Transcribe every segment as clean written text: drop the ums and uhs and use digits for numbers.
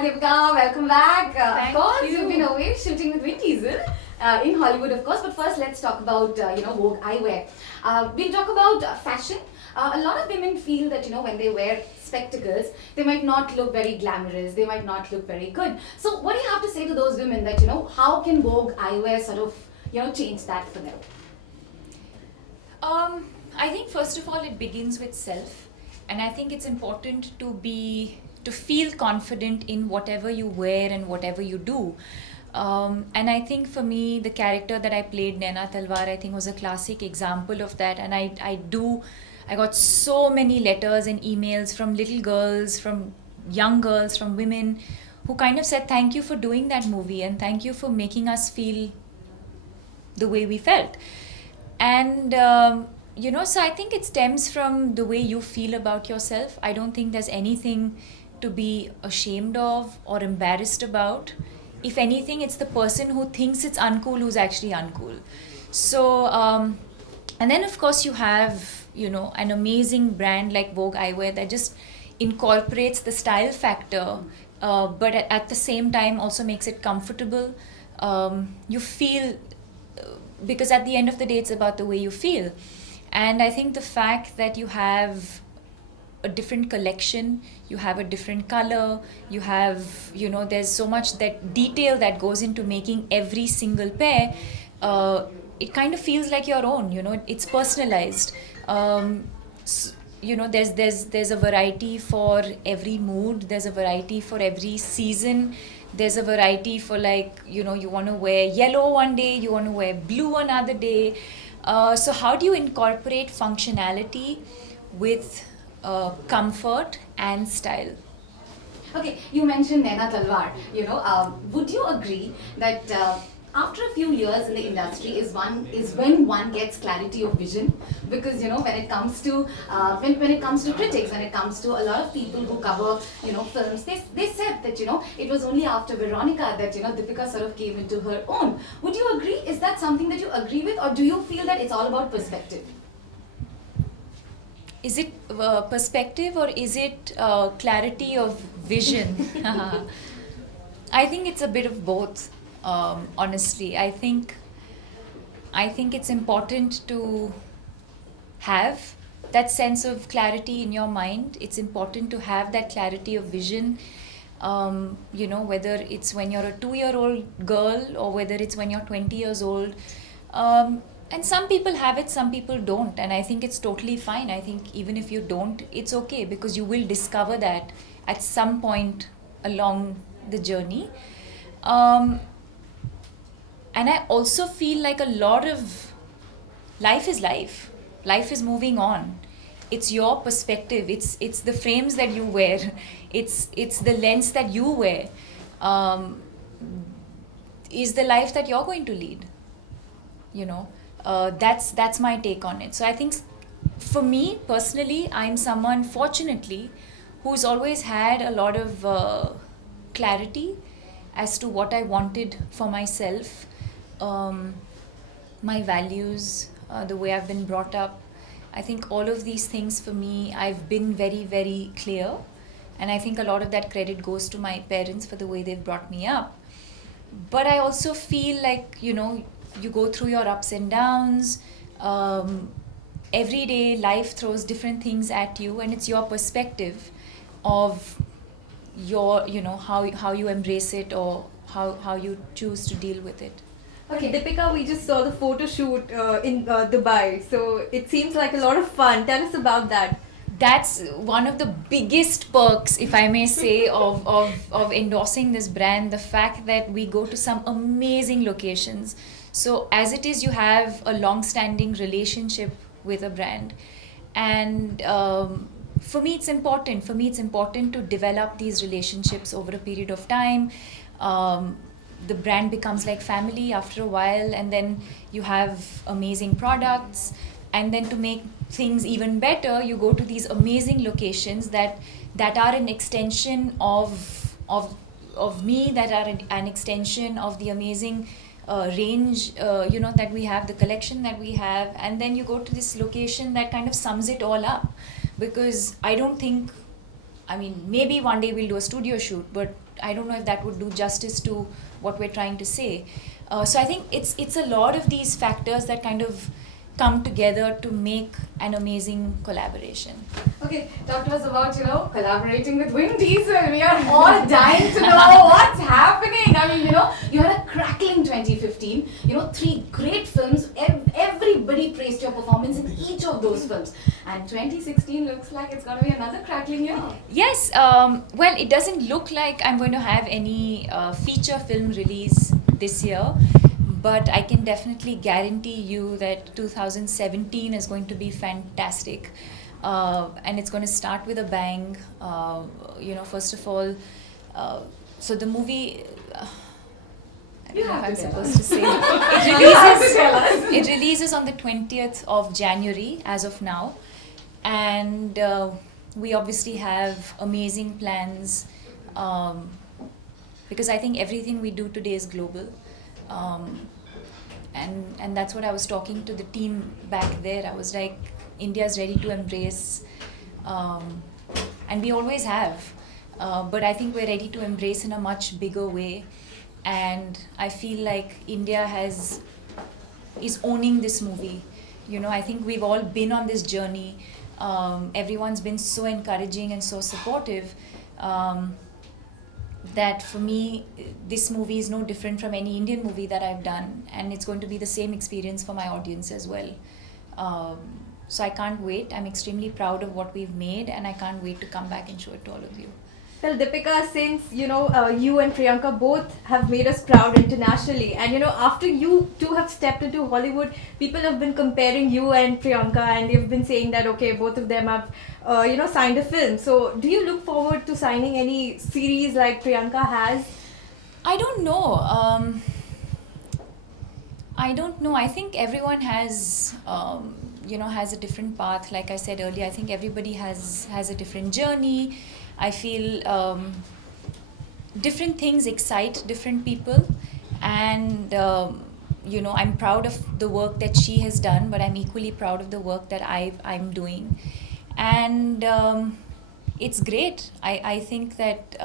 Hi Deepika, welcome back. Thank Of course, you. you've been away shooting with Vin Diesel in Hollywood, of course. But first, let's talk about Vogue eyewear. We'll talk about fashion. A lot of women feel that when they wear spectacles, they might not look very glamorous. They might not look very good. So, what do you have to say to those women that how can Vogue eyewear sort of change that for them? I think first of all it begins with self, and I think it's important to feel confident in whatever you wear and whatever you do. And I think for me, the character that I played, Naina Talwar, I think was a classic example of that. And I got so many letters and emails from little girls, from young girls, from women who kind of said, thank you for doing that movie and thank you for making us feel the way we felt. And so I think it stems from the way you feel about yourself. I don't think there's anything to be ashamed of or embarrassed about. If anything, it's the person who thinks it's uncool who's actually uncool. So and then of course you have an amazing brand like Vogue Eyewear that just incorporates the style factor, but at the same time also makes it comfortable. You feel, because at the end of the day it's about the way you feel. And I think the fact that you have a different collection, you have a different color, you have there's so much that detail that goes into making every single pair. It kind of feels like your own. It's personalized. There's a variety for every mood, there's a variety for every season, there's a variety for you want to wear yellow one day, you want to wear blue another day. So how do you incorporate functionality with comfort and style? Okay, you mentioned Naina Talwar. Would you agree that after a few years in the industry is when one gets clarity of vision? Because when it comes to when it comes to critics, when it comes to a lot of people who cover films, they said that it was only after Veronica that Deepika sort of came into her own. Would you agree? Is that something that you agree with, or do you feel that it's all about perspective? Is it perspective or is it clarity of vision? I think it's a bit of both. Honestly, I think it's important to have that sense of clarity in your mind. It's important to have that clarity of vision. Whether it's when you're a 2-year-old girl or whether it's when you're 20 years old. And some people have it, some people don't. And I think it's totally fine. I think even if you don't, it's okay, because you will discover that at some point along the journey. And I also feel like a lot of life is life. Life is moving on. It's your perspective. It's the frames that you wear. It's the lens that you wear. Is the life that you're going to lead. That's my take on it. So I think for me personally, I'm someone, fortunately, who's always had a lot of clarity as to what I wanted for myself, my values, the way I've been brought up. I think all of these things for me, I've been very, very clear. And I think a lot of that credit goes to my parents for the way they've brought me up. But I also feel like, you go through your ups and downs. Every day life throws different things at you, and it's your perspective of your, how you embrace it, or how you choose to deal with it. Okay, Deepika, we just saw the photo shoot in Dubai, so it seems like a lot of fun. Tell us about that. That's one of the biggest perks, if I may say, of endorsing this brand, the fact that we go to some amazing locations. So as it is, you have a long-standing relationship with a brand. And for me, it's important. For me, it's important to develop these relationships over a period of time. The brand becomes like family after a while, and then you have amazing products. And then to make things even better, you go to these amazing locations that are an extension of me, that are an extension of the amazing range that we have, the collection that we have. And then you go to this location that kind of sums it all up, because I don't think, I mean, maybe one day we'll do a studio shoot, but I don't know if that would do justice to what we're trying to say. So I think it's a lot of these factors that kind of come together to make an amazing collaboration. Okay, talk to us about, collaborating with Vin Diesel. We are all dying to know what's happening. I mean, you had a crackling 2015. 3 great films. Everybody praised your performance in each of those films. And 2016 looks like it's going to be another crackling year. Yes, well, it doesn't look like I'm going to have any feature film release this year, but I can definitely guarantee you that 2017 is going to be fantastic. And it's going to start with a bang. First of all, so the movie. I don't know if I'm supposed to say. It releases on the 20th of January as of now. And we obviously have amazing plans because I think everything we do today is global. And that's what I was talking to the team back there. I was like, India's ready to embrace, and we always have. But I think we're ready to embrace in a much bigger way. And I feel like India is owning this movie. I think we've all been on this journey. Everyone's been so encouraging and so supportive. That for me, this movie is no different from any Indian movie that I've done, and it's going to be the same experience for my audience as well. So I can't wait. I'm extremely proud of what we've made, and I can't wait to come back and show it to all of you. Well, Deepika, since you and Priyanka both have made us proud internationally, and after you two have stepped into Hollywood, people have been comparing you and Priyanka, and they've been saying that okay, both of them have signed a film. So, do you look forward to signing any series like Priyanka has? I don't know. I think everyone has has a different path. Like I said earlier, I think everybody has a different journey. I feel different things excite different people, and I'm proud of the work that she has done, but I'm equally proud of the work that I'm doing, and it's great. I think that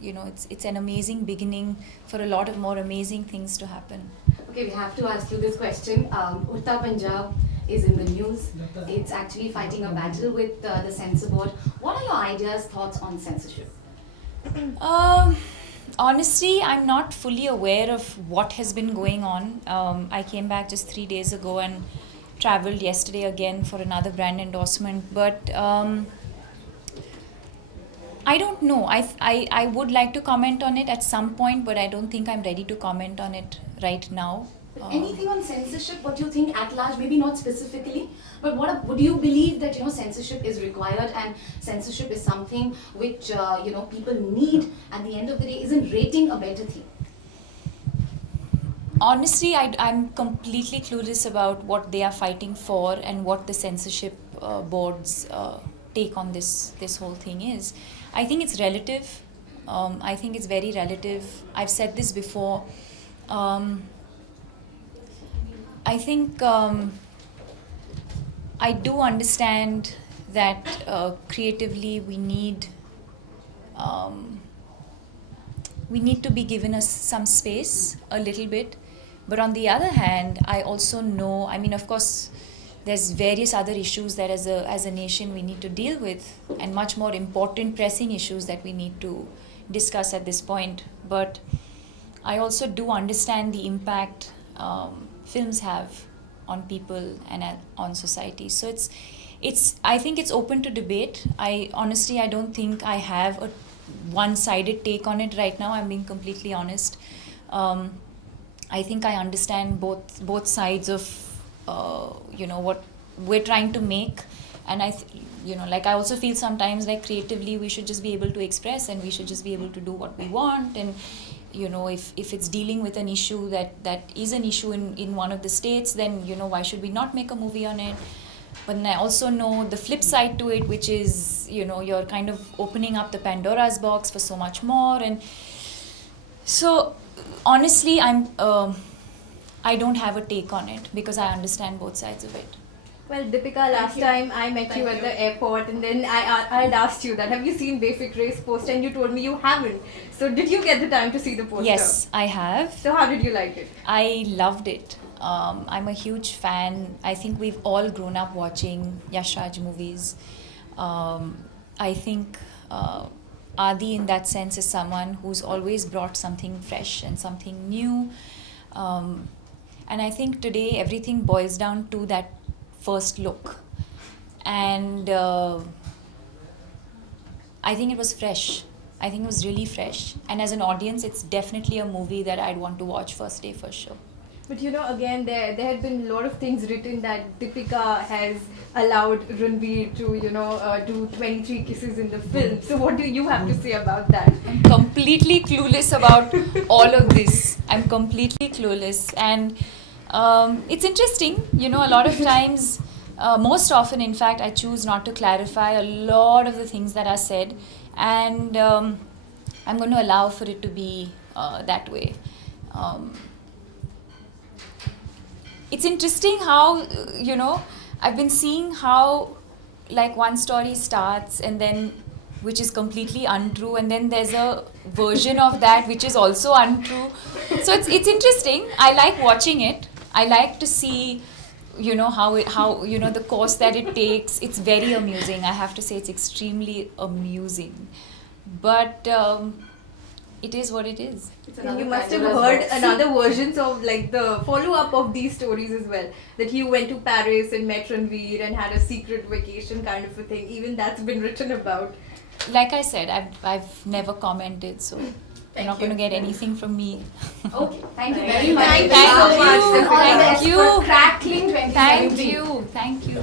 it's an amazing beginning for a lot of more amazing things to happen. Okay, we have to ask you this question. Urta Punjab is in the news. It's actually fighting a battle with the censor board. What are your ideas, thoughts on censorship? Honestly, I'm not fully aware of what has been going on. I came back just 3 days ago and traveled yesterday again for another brand endorsement. But I don't know. I would like to comment on it at some point, but I don't think I'm ready to comment on it right now. Anything on censorship? What do you think at large? Maybe not specifically, but would you believe that censorship is required and censorship is something which people need at the end of the day? Isn't rating a better thing? Honestly, I'm completely clueless about what they are fighting for and what the censorship board's take on this whole thing is. I think it's relative. I think it's very relative. I've said this before. I think I do understand that creatively we need to be given some space a little bit. But on the other hand, I also know, of course, there's various other issues that as a nation we need to deal with, and much more important pressing issues that we need to discuss at this point. But I also do understand the impact films have on people and on society. So I think it's open to debate. I don't think I have a one-sided take on it right now. I'm being completely honest. I think I understand both sides of what we're trying to make, and I also feel sometimes like creatively we should just be able to express, and we should just be able to do what we want. And if it's dealing with an issue that is an issue in one of the states, then why should we not make a movie on it? But then I also know the flip side to it, which is you're kind of opening up the Pandora's box for so much more. And so honestly, I don't have a take on it because I understand both sides of it. Well, Deepika, last time I met you at the airport, and then I had asked you that have you seen Basic Race poster, and you told me you haven't. So did you get the time to see the poster? Yes, I have. So how did you like it? I loved it. I'm a huge fan. I think we've all grown up watching Yash Raj movies. I think Adi, in that sense, is someone who's always brought something fresh and something new. And I think today everything boils down to that first look. And I think it was fresh. I think it was really fresh. And as an audience, it's definitely a movie that I'd want to watch first day, first show. But you know, again, there had been a lot of things written that Deepika has allowed Ranveer to, do 23 kisses in the film. So what do you have to say about that? I'm completely clueless about all of this. I'm completely clueless. And it's interesting, a lot of times, most often, in fact, I choose not to clarify a lot of the things that are said. And I'm going to allow for it to be that way. It's interesting how, I've been seeing how, like, one story starts and then, which is completely untrue, and then there's a version of that which is also untrue. So it's interesting. I like watching it. I like to see, how the course that it takes. It's very amusing. I have to say, it's extremely amusing. But it is what it is. And you must have heard another versions of like the follow-up of these stories as well. That you went to Paris and met Ranveer and had a secret vacation kind of a thing. Even that's been written about. Like I said, I've never commented, so you're not going to get anything from me. Okay, thank you very much. Thank you so much. Thank you. For crackling 2017. Thank you.